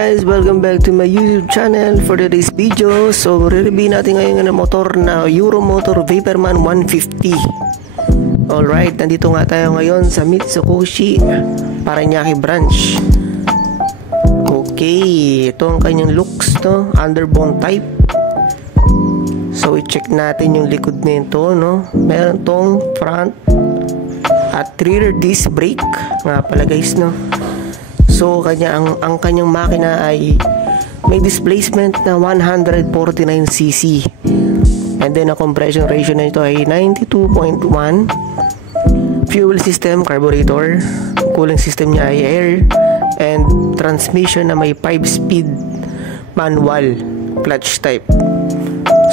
guys, welcome back to my YouTube channel for today's video. So re-review natin ngayon ng motor na Euromotor Vaporman 150. Alright, nandito nga tayo ngayon sa Mitsukoshi Parañaque branch. Okay, ito ang kanyang looks, no? Underbone type. So i-check natin yung likod nito, no? Meron tong front at rear disc brake nga pala guys, no? So ang kanyang makina ay may displacement na 149cc, and then ang compression ratio na ito ay 92.1. Fuel system, carburetor. Cooling system niya ay air, and transmission na may 5-speed manual clutch type.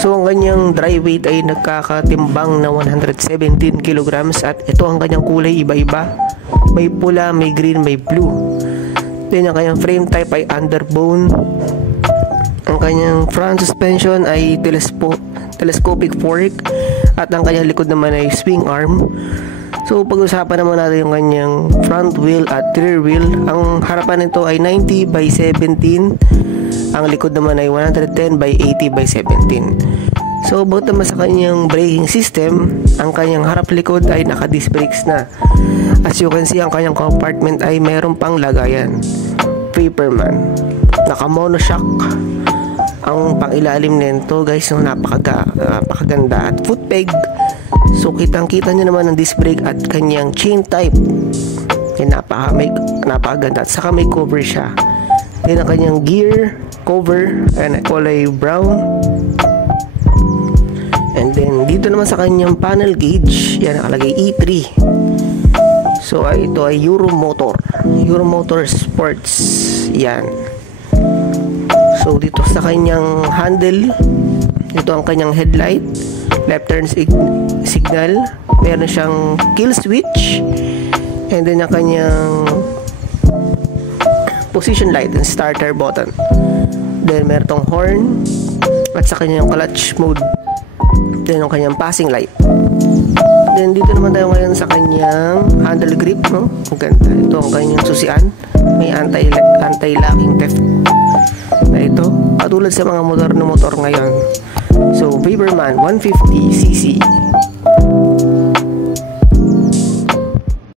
So ang kanyang dry weight ay nagkakatimbang na 117 kilograms, at ito ang kanyang kulay, iba-iba. May pula, may green, may blue. Then ang kanyang frame type ay underbone. Ang kanyang front suspension ay telescopic fork, at ang kanyang likod naman ay swing arm. So pag-usapan naman natin yung kanyang front wheel at rear wheel. Ang harapan nito ay 90 by 17. Ang likod naman ay 110 by 80 by 17. So about naman sa kanyang braking system, ang kanyang harap-likod ay naka-disc brakes na. As you can see, ang kanyang compartment ay mayroon pang lagayan. Vaporman. Naka-monoshock ang pangilalim nito guys, no? Napakaganda. At foot peg. So kitang-kita nyo naman ang disc brake at kanyang chain type. Yan, napakaganda. At saka may cover siya. Then ang kanyang gear cover ay kulay brown. And then dito naman sa kanyang panel gauge, yan nakalagay E3. So ito ay Euromotor Sports. Yan. So dito sa kanyang handle, ito ang kanyang headlight, left turn signal, meron siyang kill switch, and then ang kanyang position light and starter button. Then meron tong horn, at sa kanyang clutch mode. Then ang kanyang passing light. Then dito naman tayo ngayon sa kanyang handle grip, no? Ang ganda. Ito ang kanyang susian. May anti-locking theft na ito, katulad sa mga motor ngayon. So Vaporman 150cc.